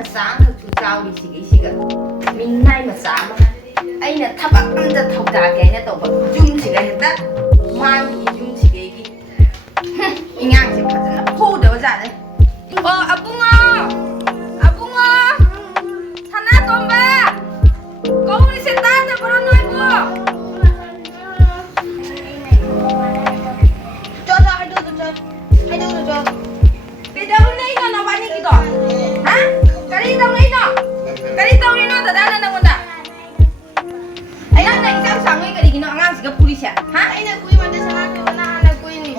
masa amꯈꯛꯁꯨ ꯆꯥꯎꯔꯤꯁꯤꯒ ꯃꯤꯅꯥꯏ ꯃꯆꯥ ꯑꯃ ꯑꯩꯅ ꯊꯕꯛ ꯑꯃꯗ ꯊꯧꯗꯥꯒꯦ ꯍꯥꯏꯅ ꯇꯧꯕ ꯌꯨꯝꯁꯤꯒ ꯍꯦꯛꯇ ꯃꯥꯒꯤ ꯌꯨꯝꯁꯤꯒꯩꯒꯤ ꯏꯉꯥꯡꯁꯦ ꯐꯖꯅ ꯐꯨꯗꯕꯖꯥꯠꯅꯦ. ꯑꯣ ꯑꯕꯨꯡꯉꯣ ꯑꯕꯨꯡꯉꯣ ꯁꯅꯥꯇꯣꯝꯕ ꯀꯧꯔꯤꯁꯦ ꯇꯥꯗꯕ꯭ꯔꯣ ꯅꯣꯏꯕꯨ? ꯀꯩꯗꯧꯔꯤꯅꯣ ꯅꯕꯥꯅꯤꯒꯤꯗꯣ? ꯍꯥ? ꯀꯔꯤ ꯇꯧꯔꯤꯅꯣ? ꯀꯔꯤ ꯇꯧꯔꯤꯅꯣ ꯗꯗꯥꯅ ꯅꯪꯉꯣꯟꯗ? ꯅꯪꯅ ꯏꯆꯥꯎ ꯆꯥꯎꯉꯩ ꯀꯔꯤꯒꯤꯅꯣ ꯑꯉꯥꯡꯁꯤꯒ ꯐꯨꯔꯤꯁꯦ? ꯍꯥ? ꯑꯩꯅ ꯀꯨꯏꯃꯟꯗ ꯁꯅꯥꯇꯣꯝꯕꯅ ꯍꯥꯟꯅ ꯀꯨꯏꯅꯤ.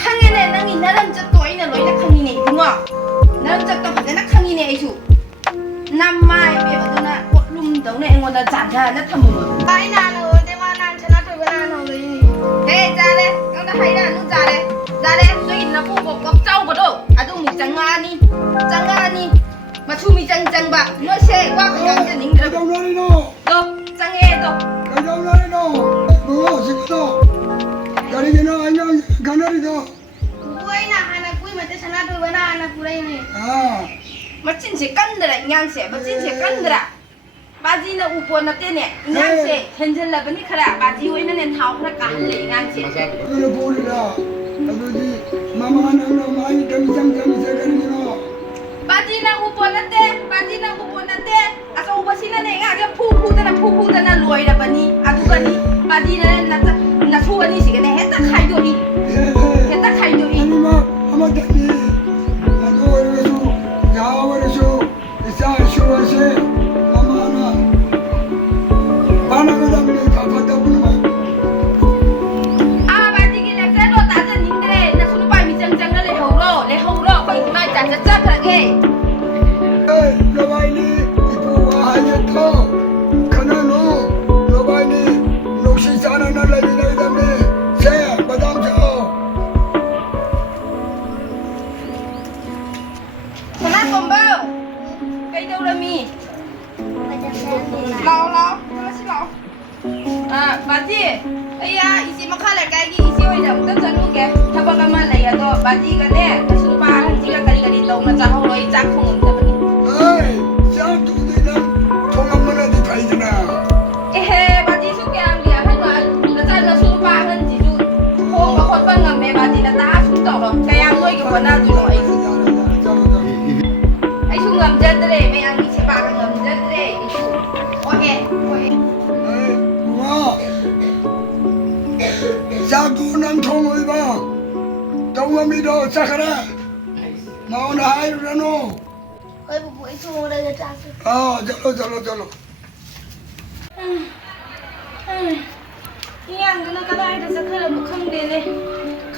ꯈꯪꯉꯦꯅꯦ ꯅꯪꯒꯤ ꯅꯔꯝꯆꯠꯇꯣ ꯑꯩꯅ ꯂꯣꯏꯅ ꯈꯪꯉꯤꯅꯦ ꯏꯕꯨꯡꯉꯣ. ꯅꯔꯝꯆꯠꯇꯣ ꯐꯖꯅ ꯈꯪꯉꯤꯅꯦ ꯑꯩꯁꯨ. ꯅꯃꯥꯏ ꯏꯕꯦꯝꯃꯗꯨꯅ ꯄꯣꯠꯂꯨꯝꯗꯧꯅ ꯑꯩꯉꯣꯟꯗ ꯆꯥꯟꯊꯅ ꯊꯝꯃꯝꯕ. ꯑꯩꯅ ꯍꯥꯟꯅ ꯑꯣꯏꯔꯗꯤ ꯃꯥ ꯅꯍꯥꯟ ꯁꯅꯥꯇꯣꯝꯕꯅ ꯍꯥꯟꯅ ꯍꯧꯔꯛꯏꯅꯤ. ꯍꯦ ꯆꯥꯔꯦ ꯅꯪꯅ ꯍꯥꯏꯔꯛꯑꯅꯨ ꯆꯥꯔꯦ. ꯆꯥꯔꯦ ꯅꯣꯏꯒꯤ ꯅꯄꯨꯕꯣꯛ ꯆꯥꯎꯕꯗꯣ ꯑꯗꯨꯃꯨꯛ ꯆꯪꯉꯛꯑꯅꯤ ꯃꯆꯨ ꯃꯤꯆꯪ ꯆꯪꯕ ꯅꯣꯏꯁꯦ ꯋꯥ ꯉꯥꯡꯖꯅꯤꯡꯗ꯭ꯔꯕ. ꯀꯩꯗꯧꯅꯔꯤꯅꯣ? ꯗꯣ ꯆꯪꯉꯛꯑꯦꯗꯣ. ꯀꯩꯗꯧꯅꯔꯤꯅꯣ? ꯍꯧꯖꯤꯛꯇꯣ ꯀꯔꯤꯒꯤꯅꯣ ꯑꯩꯅ ꯈꯟꯅꯔꯤꯗꯣ? ꯕꯨꯕꯨ ꯑꯩꯅ ꯍꯥꯟꯅ ꯀꯨꯏꯃꯟꯗ ꯁꯅꯥꯇꯣꯝꯕꯅ ꯍꯥꯟꯅ ꯄꯨꯔꯛꯏꯅꯤ. ꯃꯆꯤꯟꯁꯦ ꯀꯟꯗ꯭ꯔꯥ 이ꯉꯥꯡꯁꯦ ꯃꯆꯤꯟꯁꯦ ꯀꯟꯗ꯭ꯔꯥ? 바지는 우포 나때네 이ꯉꯥꯡꯁꯦ hen질라버니 khara 바지 오이는네 थाव खरा काहल्ले 이ꯉꯥꯡꯁꯦ. 그래 보리라. 아버지 마마는 많이 점점점세 그러기노. 바지는 우포 나때 아서우버시는 이ꯉागे 푸푸드나 로이라버니 아두가니 바지는 나초가니 시게네 했다 खाइदो니. 아니마 아마다니 나도 그래서 야워서 이사 쇼와세 마마나 바나가담니 가파다부나. 바지기 렉자도 따져님들의 나 손오빠이 미장장을 레허우러 거기 그만 짜짜짜하게. 너바이니 이쁘와 하이터 그나노 너바이니 녹시사나 날라이나이담니 세 마담저. 서나톰보 그이도우라미 lau masih lau. Baji, iya isi makalah kayak gini isi wajar kita jalur ke. Thapa kama lagi ada baji kan deh. Kesurupan orang jika kali tahu macam orang itu cakung untuk beri. Siapa tu dia thongam mana di kaidana. Baji suka yang dia kan macam kesurupan orang jitu. Hong bakal bangga me baji dah tak suka loh. Kayak gue ke mana dulu itu. Itu ngam jadi me yang isi barang ngam jadi itu. Oke. 자두는 통을 봐. 동어미도 사카라. 마오나 하이르라노. Ôi bụbụ ấy chung ở đây là trang. 잘로. 이양도는 까다이다 사카라도 칸데네.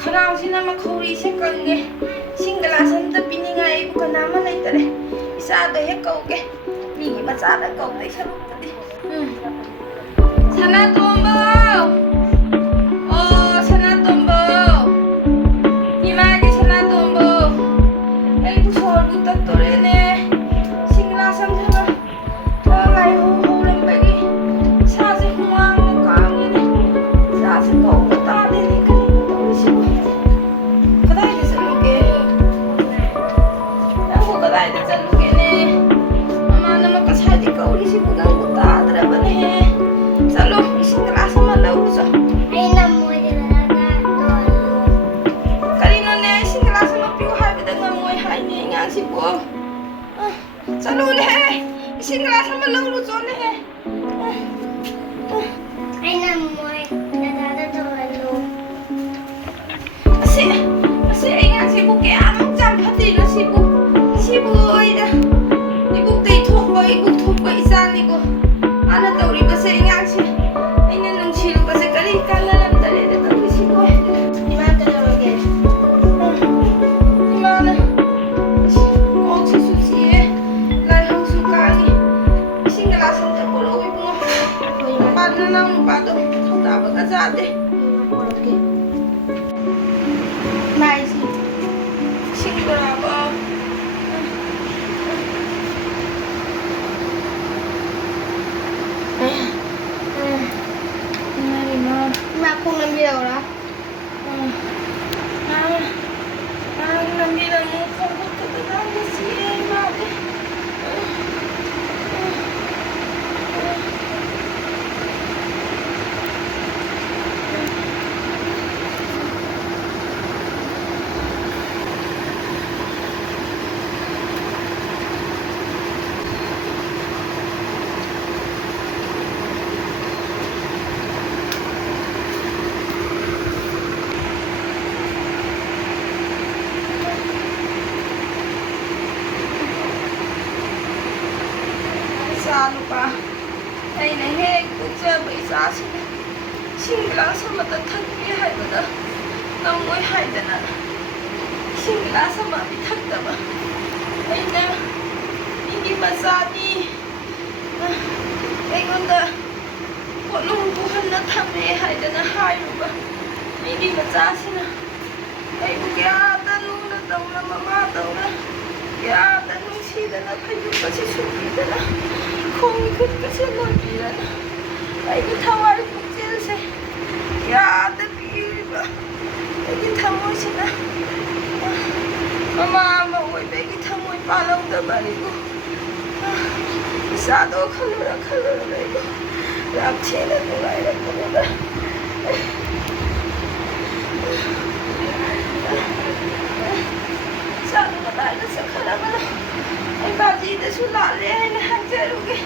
카라우시나마 코리 색깔게. 싱글라선도 비닝아 이부가 남아나 있다래. 이사도 해까오게. 니기 맞아다 까오다 이사로까지. 사나톰보. Sanatombo, imagi Sanatombo. Ibu sorbu tatorene, singla samsama. Talai hulen bagi, sase huang kangini, sase kau kata diri kani tahu siapa. Kata itu seluge, aku kata itu seluge ne. Mama nama kasih kau di siapa kau kata ada bane. Selalu singla sama lau so. Ayun mo yun na sipo. Salo le. Singla sama laulu zone he. Ay namoy, nadadadalo. Kasi ay nga sipo kaya anong jam pati na sipo. Sipo ay na. Ibuk tay thok ba isa ni ko. Ano tauri ba sa nga siya. Ay na nung silo kasi kali kala lang dali na tauri sipo. Di ba ito naman guys? Imana. Nang bato thota ba ka jade mai si singdra ba nari na Ma kung nang biyaw ra nang bilang mo kung bakit ka si mate ꯅꯨꯄꯥ ꯑꯩꯅ ꯍꯦꯛ ꯄꯣꯛꯆꯕ ꯏꯆꯥꯁꯤꯅ ꯏꯁꯤꯡ ꯒꯤꯂꯥꯁ ꯑꯃꯇ ꯊꯛꯄꯤ ꯍꯥꯏꯕꯗ ꯉꯝꯃꯣꯏ ꯍꯥꯏꯗꯅ ꯏꯁꯤꯡ ꯒꯤꯂꯥꯁ ꯑꯃ ꯄꯤꯊꯛꯇꯕ ꯑꯩꯅ ꯃꯤꯒꯤ ꯃꯆꯥꯅꯤ ꯑꯩꯉꯣꯟꯗ ꯄꯣꯠꯂꯨꯝ ꯄꯨꯍꯟꯅ ꯊꯝꯃꯦ ꯍꯥꯏꯗꯅ ꯍꯥꯏꯔꯨꯕ ꯃꯤꯒꯤ ꯃꯆꯥꯁꯤꯅ ꯑꯩꯕꯨ ꯀꯌꯥꯗ ꯂꯨꯅ ꯇꯧꯅ ꯃꯃꯥꯗꯧꯅ ꯀꯌꯥꯗ ꯅꯨꯡꯁꯤꯗꯅ ꯐꯩꯖꯨꯞꯀꯁꯦ ꯁꯨꯕꯤꯗꯅ ꯈꯣꯡ ꯈꯨꯠꯀꯁꯦ ꯂꯣꯏꯕꯤꯗꯅ ꯑꯩꯒꯤ ꯊꯋꯥꯏ ꯄꯨꯛꯆꯦꯜꯁꯦ ꯀꯌꯥꯗ ꯄꯤꯔꯤꯕ ꯑꯩꯒꯤ ꯊꯃꯣꯏꯁꯤꯅ ꯃꯃꯥ ꯑꯃ ꯑꯣꯏꯕꯒꯤ ꯊꯃꯣꯏ ꯄꯥꯜꯍꯧꯗꯕ ꯑꯩꯕꯨ ꯏꯆꯥꯗꯣ ꯈꯜꯂꯨꯔ ꯑꯩꯕꯨ ꯌꯥꯝ ꯊꯤꯅ ꯅꯨꯡꯉꯥꯏꯔꯛꯄꯗꯨꯗ ꯏꯆꯥꯗꯣ ꯀꯗꯥꯏꯗ ꯆꯠꯈ꯭ꯔꯕꯅꯣ ꯑꯩ ꯕꯥꯖꯤꯗꯁꯨ ꯂꯥꯜꯂꯦ ꯍꯥꯏꯅ ꯍꯪꯖꯔꯨꯒꯦ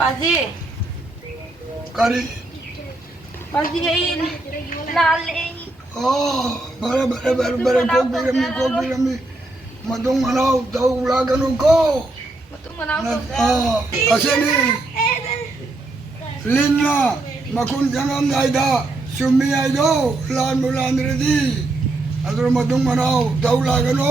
बाजी करी बाजी गई लाल ले बरे बरे बरे बरे को बिरमी मदुंग मनाओ दाऊ लागनु को मतुंग मनाओ असेनी लिन्ना मकुन जंगम नाइदा सुमी आइदो लान मुलान रेदी अदर मदुंग मनाओ दाऊ लागनु